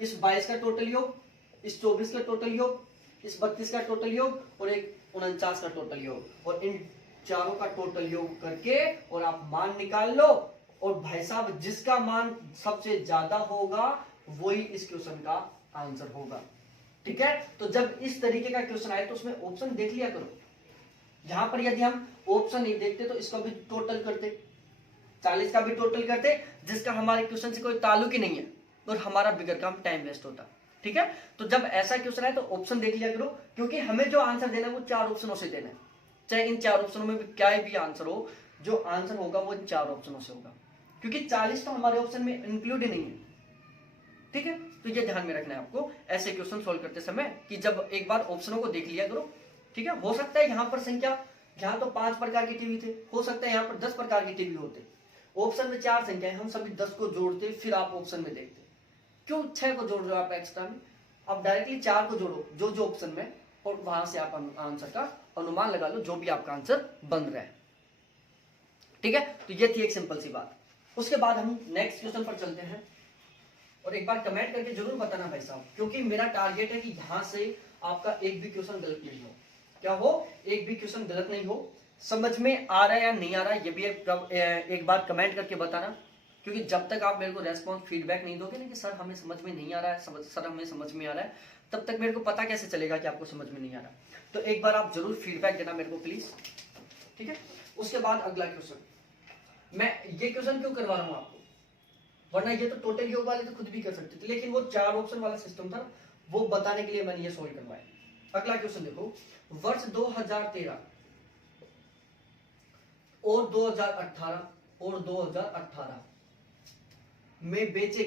इस 22 का टोटल योग, इस 24 का टोटल योग, इस 32 का टोटल योग और एक 49 का टोटल योग, और इन चारों का टोटल योग करके और आप मान निकाल लो। और भाई साहब जिसका मान सबसे ज्यादा होगा वही इस क्वेश्चन का आंसर होगा। ठीक है, तो जब इस तरीके का क्वेश्चन आए तो उसमें ऑप्शन देख लिया करो। यहां पर यदि हम ऑप्शन नहीं देखते तो इसका भी टोटल करते, 40 का भी टोटल करते, जिसका हमारे क्वेश्चन से कोई ताल्लुक ही नहीं है, और हमारा बिगड़ काम टाइम वेस्ट होता। ठीक है, तो जब ऐसा क्वेश्चन आए तो ऑप्शन देख लिया करो, क्योंकि हमें जो आंसर देना है वो 4 ऑप्शनों से देना है, चाहे इन 4 ऑप्शनों में भी क्या भी आंसर हो, जो आंसर होगा वो इन 4 ऑप्शनों से होगा, क्योंकि 40 तो हमारे ऑप्शन में इंक्लूड ही नहीं है। ठीक है, तो ये ध्यान में रखना है आपको ऐसे क्वेश्चन सोल्व करते समय कि जब एक बार ऑप्शनों को देख लिया करो। ठीक है, हो सकता है यहाँ पर संख्या, यहाँ तो 5 प्रकार की टीवी थे, हो सकता है यहाँ पर 10 प्रकार की टीवी होते, ऑप्शन में 4 संख्या है, हम सभी 10 को जोड़ते फिर आप ऑप्शन में देखते। क्यों 6 को जोड़ रहे हो आप एक्स्ट्रा में, आप डायरेक्टली 4 को जोड़ो जो जो ऑप्शन में, और वहां से आप आंसर का अनुमान लगा लो जो भी आपका आंसर बन रहा है। ठीक है, तो ये थी एक सिंपल सी बात। उसके बाद हम नेक्स्ट क्वेश्चन पर चलते हैं, और एक बार कमेंट करके जरूर बताना भाई साहब, क्योंकि मेरा टारगेट है कि यहां से आपका एक भी क्वेश्चन गलत नहीं हो। क्या हो, एक भी क्वेश्चन गलत नहीं हो। समझ में आ रहा है या नहीं आ रहा है ये भी एक बार कमेंट करके बताना, क्योंकि जब तक आप मेरे को रेस्पॉन्स फीडबैक नहीं दोगे ना कि सर हमें समझ में नहीं आ रहा है, सर हमें समझ में आ रहा है, तब तक मेरे को पता कैसे चलेगा कि आपको समझ में नहीं आ रहा। तो एक बार आप जरूर फीडबैक देना मेरे को प्लीज। ठीक है, उसके बाद अगला क्वेश्चन, मैं ये क्वेश्चन क्यों करवा रहा हूं आपको, वरना ये तो टोटल योग वाले तो खुद भी कर सकते थे, लेकिन वो 4 ऑप्शन वाला सिस्टम था, वो बताने के लिए मैंने ये सोल्व करवाया। अगला क्वेश्चन देखो, वर्ष 2013 और 2018 में बेचे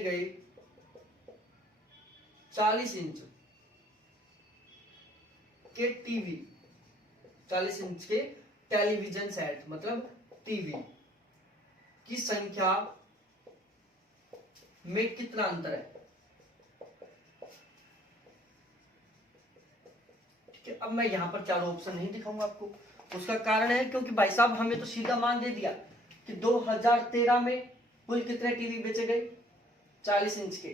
गए 40 इंच के टीवी, 40 इंच के टेलीविजन सेट मतलब टीवी की संख्या में कितना अंतर है। ठीक है, अब मैं यहां पर चारों ऑप्शन नहीं दिखाऊंगा आपको, उसका कारण है क्योंकि भाई साहब हमें तो सीधा मान दे दिया कि 2013 में कुल कितने टीवी बेचे गए, 40 इंच के,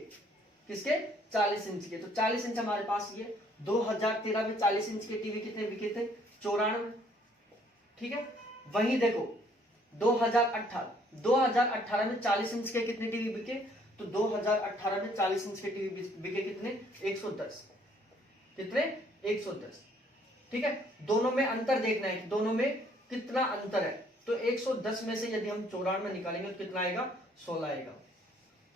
किसके, 40 इंच के। तो 40 इंच हमारे पास ये 2013 में 40 इंच के टीवी कितने बिके थे, 94। ठीक है, वहीं देखो 2018 में 40 इंच के कितने टीवी बिके, तो 2018 में 40 इंच के टीवी बिके कितने, 110, कितने, 110। ठीक है, दोनों में अंतर देखना है कि दोनों में कितना अंतर है, तो 110 में से यदि हम 94 निकालेंगे तो कितना आएगा, 16 आएगा।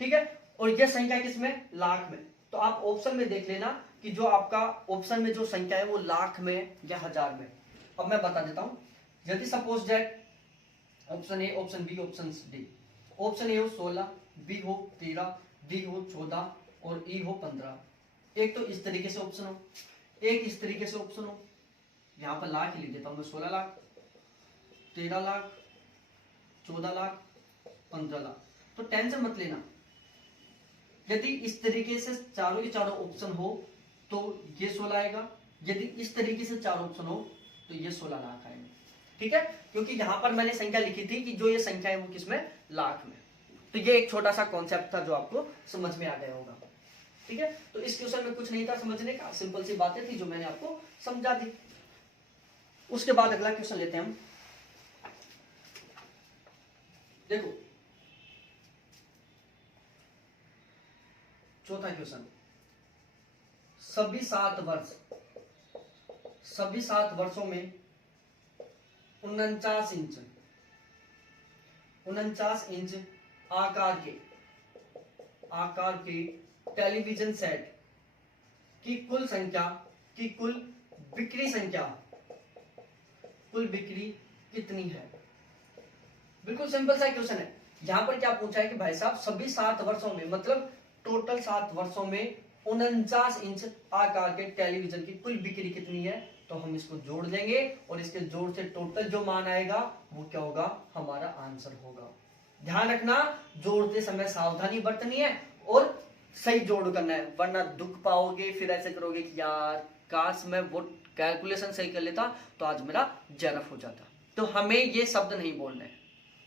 ठीक है, और यह संख्या किसमें, लाख में। तो आप ऑप्शन में देख लेना कि जो आपका ऑप्शन में जो संख्या है वो लाख में या हजार में। अब मैं बता देता हूं, यदि suppose that option A, option B, option D, option A हो 16, बी हो 13, डी हो 14 और ई हो 15। एक तो इस तरीके से ऑप्शन हो, एक इस तरीके से ऑप्शन हो। यहां पर लाख ही लिख देता हूं मैं, 16 लाख, 13 लाख, 14 लाख, 15 लाख। तो टेंशन मत लेना, यदि इस तरीके से चारों के चारों ऑप्शन हो तो ये 16 आएगा, यदि इस तरीके से चार ऑप्शन हो तो ये 16 लाख आएंगे। ठीक है, क्योंकि यहां पर मैंने संख्या लिखी थी कि जो ये संख्या है वो किसमें, लाख में। तो ये एक छोटा सा कॉन्सेप्ट था जो आपको समझ में आ गया होगा। ठीक है, तो इस क्वेश्चन में कुछ नहीं था समझने का, सिंपल सी बातें थी जो मैंने आपको समझा दी। उसके बाद अगला क्वेश्चन लेते हैं हम। देखो चौथा क्वेश्चन, सभी 7 वर्षों में 49 इंच आकार के टेलीविजन सेट की कुल बिक्री कितनी है। बिल्कुल सिंपल सा क्वेश्चन है। यहां पर क्या पूछा है कि भाई साहब सभी 7 वर्षों में मतलब टोटल 7 वर्षों में 49 इंच आकार के टेलीविजन की कुल बिक्री कितनी है। तो हम इसको जोड़ देंगे और इसके जोड़ से टोटल जो मान आएगा वो क्या होगा, हमारा आंसर होगा। ध्यान रखना, जोड़ते समय सावधानी बरतनी है और सही जोड़ करना है, वरना दुख पाओगे, फिर ऐसे करोगे कि यार काश मैं वो कैलकुलेशन सही कर लेता तो आज मेरा जरफ हो जाता। तो हमें ये शब्द नहीं बोलने हैं।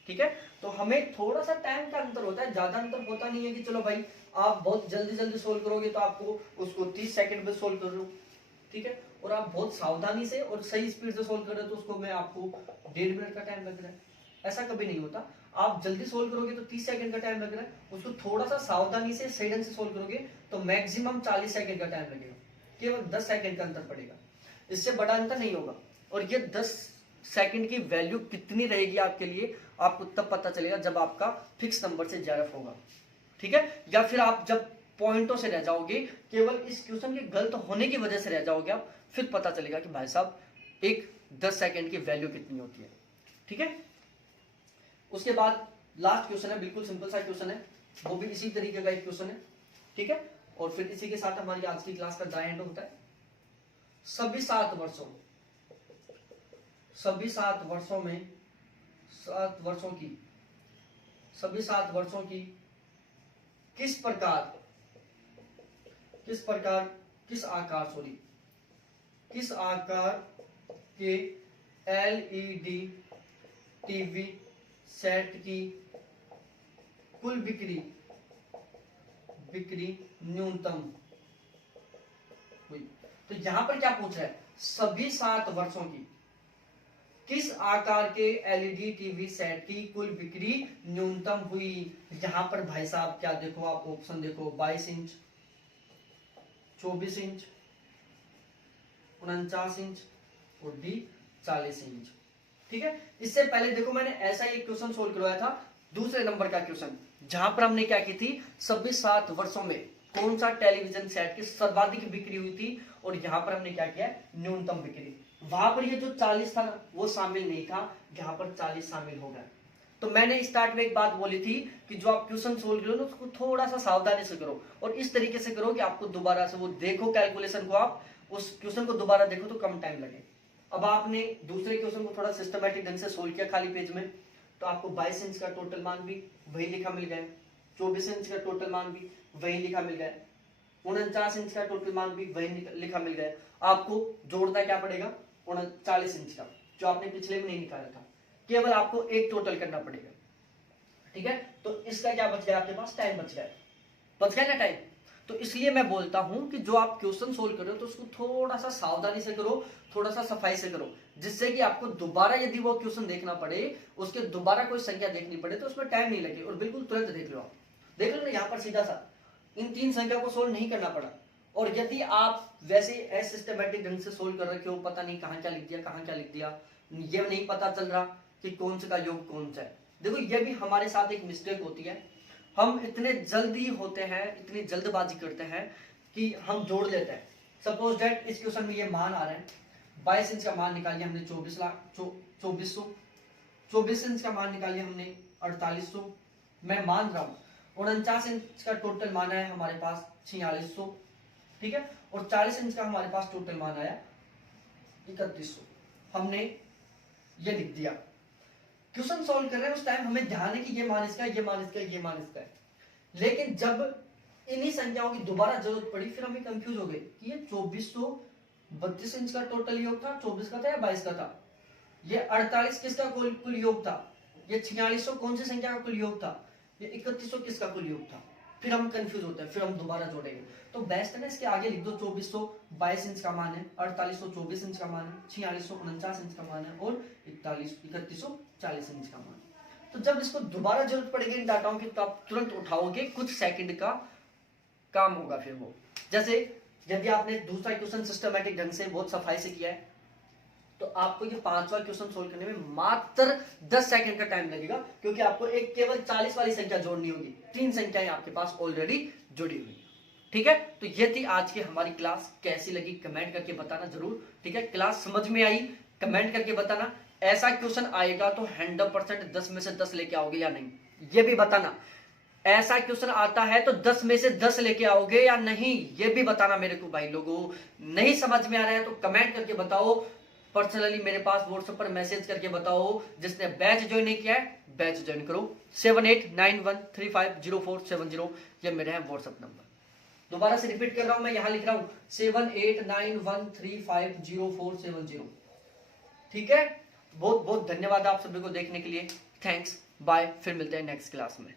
ठीक है, तो हमें थोड़ा सा टाइम का अंतर होता है, ज्यादा अंतर होता नहीं है कि चलो भाई आप बहुत जल्दी सोल्व करोगे तो आपको उसको 30 सेकंड में सोल्व कर लो। ठीक है, और आप बहुत सावधानी से और सही स्पीड से सोल्व कर रहे हो तो उसको मैं आपको 1.5 मिनट का टाइम लग रहा है, ऐसा कभी नहीं होता। आप जल्दी सोल्व करोगे तो 30 सेकंड का टाइम लग रहा है, उसको थोड़ा सा सावधानी से सही ढंग से सोल्व करोगे तो मैक्सिमम 40 सेकंड का टाइम लगेगा, केवल 10 सेकंड का अंतर पड़ेगा, इससे बड़ा अंतर नहीं होगा। और ये 10 सेकंड की वैल्यू कितनी रहेगी आपके लिए, आपको तब पता चलेगा जब आपका फिक्स नंबर से जरफ होगा। ठीक है, या फिर आप जब पॉइंटों से रह जाओगे, केवल इस क्वेश्चन के गलत होने की वजह से रह जाओगे आप, फिर पता चलेगा कि भाई साहब एक 10 सेकंड की वैल्यू कितनी होती है। ठीक है, उसके बाद लास्ट क्वेश्चन है, बिल्कुल सिंपल सा क्वेश्चन है, वो भी इसी तरीके का एक क्वेश्चन है। ठीक है, और फिर इसी के साथ हमारी आज की क्लास का ड्राई एंड होता है। सभी 7 वर्षों की किस आकार के एलईडी टीवी सेट की कुल बिक्री न्यूनतम हुई। तो यहां पर क्या पूछ रहा है, सभी 7 वर्षों की किस आकार के एलईडी टीवी सेट की कुल बिक्री न्यूनतम हुई। यहां पर भाई साहब क्या देखो, आप ऑप्शन देखो, 22 इंच, 24 इंच, 49 इंच और डी 40 इंच। ठीक है, इससे पहले देखो मैंने ऐसा एक क्वेश्चन सोल्व करवाया था दूसरे नंबर का क्वेश्चन, जहां पर हमने क्या की थी, सभी 7 वर्षों में कौन सा टेलीविजन सेट की सर्वाधिक बिक्री हुई थी, और यहां पर हमने क्या किया, न्यूनतम बिक्री। वहां पर ये जो 40 था ना, वो शामिल नहीं था, यहाँ पर 40 शामिल हो गया। तो मैंने स्टार्ट में एक बात बोली थी कि जो आप क्वेश्चन सोल्व करो ना, उसको थोड़ा सा सावधानी से करो, और इस तरीके से करो कि आपको दोबारा से वो देखो कैलकुलेशन को, आप उस क्वेश्चन को दोबारा देखो तो कम टाइम लगे। अब आपने दूसरे क्वेश्चन को थोड़ा सिस्टमैटिक ढंग से सोल्व किया खाली पेज में, तो आपको 22 इंच का टोटल मान भी वही लिखा मिल गया, 24 इंच का टोटल मान भी वही लिखा मिल गया, 49 इंच का टोटल मान भी वही लिखा मिल गया। आपको जोड़ना क्या पड़ेगा, 39 इंच का, जो आपने पिछले में नहीं निकाला था, केवल आपको एक टोटल करना पड़ेगा। ठीक है, तो इसका क्या बच गया आपके पास, टाइम बच गया ना टाइम। तो इसलिए मैं बोलता हूं कि जो आप क्वेश्चन सोल्व कर रहे हो तो उसको थोड़ा सा सावधानी से करो, थोड़ा सा सफाई से करो, जिससे कि आपको दोबारा यदि वो क्वेश्चन देखना पड़े, उसके दोबारा कोई संख्या देखनी पड़े, तो उसमें टाइम नहीं लगे, और बिल्कुल तुरंत देख लो। आप देख लो ना, यहाँ पर सीधा सा इन 3 संख्या को सोल्व नहीं करना पड़ा। और यदि आप वैसे असिस्टमेटिक ढंग से सोल्व कर रखे हो, पता नहीं कहाँ क्या लिख दिया, कहाँ क्या लिख दिया, ये नहीं पता चल रहा कि कौन सा का योग कौन सा है। देखो, ये भी हमारे साथ एक मिस्टेक होती है, हम इतने जल्दी होते हैं, इतनी जल्दबाजी करते हैं कि हम जोड़ लेते हैं। सपोज दैट इस क्वेश्चन में ये मान आ रहे हैं, 22 इंच का मान निकाल लिया हमने 2400, 24 इंच का मान निकाल लिया हमने 4800, मैं मान रहा हूं 49 इंच का टोटल मान है हमारे पास 4600, ठीक है, और 40 इंच का हमारे पास टोटल मान आया 3100। हमने ये लिख दिया। क्वेश्चन सॉल्व कर रहे हैं उस टाइम हमें ध्यान है कि ये मान इसका, ये मान इसका, ये मान इसका है, लेकिन जब इन्हीं संख्याओं की दोबारा जरूरत पड़ी, फिर हमें कंफ्यूज हो गए कि ये 2432 इंच का टोटल योग था, 24 का था या 22 का था, ये 48 किसका कुल योग था, ये 4600 कौन सी संख्या का कुल योग था, ये 3100 किसका कुल योग था। फिर हम कंफ्यूज होते हैं, फिर हम दोबारा जोड़ेंगे। तो बेस्ट है ना, इसके आगे लिख दो 2422 इंच का मान है, 4824 इंच का मान है, 4649 इंच का मान है, और 3140 इंच का मान। तो जब इसको दोबारा जरूरत पड़ेगी इन डाटाओं की, तो आप तुरंत उठाओगे, कुछ सेकंड का काम होगा फिर वो। जैसे यदि आपने दूसरा क्वेश्चन सिस्टमैटिक ढंग से बहुत सफाई से किया है, तो आपको ये 5वां क्वेश्चन सोल्व करने में मात्र 10 सेकंड का टाइम लगेगा, क्योंकि आपको एक केवल 40 वाली संख्या जोड़नी होगी, 3 संख्याएं आपके पास ऑलरेडी जुड़ी हुई। ठीक है, तो ये थी आज की हमारी क्लास। कैसी लगी कमेंट करके बताना जरूर। ठीक है, क्लास समझ में आई कमेंट करके बताना। ऐसा क्वेश्चन आएगा तो 100% 10 में से 10 लेके आओगे या नहीं, ये भी बताना। ऐसा क्वेश्चन आता है तो 10 में से 10 लेके आओगे या नहीं, ये भी बताना मेरे को भाई लोगों। नहीं समझ में आ रहा है तो कमेंट करके बताओ, पर्सनली मेरे पास व्हाट्सएप पर मैसेज करके बताओ। जिसने बैच ज्वाइन नहीं किया है, बैच ज्वाइन करो। 7891350470 ये मेरे हैं व्हाट्सएप नंबर। दोबारा से रिपीट कर रहा हूं, मैं यहां लिख रहा हूं 7891350470। ठीक है, बहुत बहुत धन्यवाद आप सभी को देखने के लिए। थैंक्स, बाय, फिर मिलते हैं नेक्स्ट क्लास में।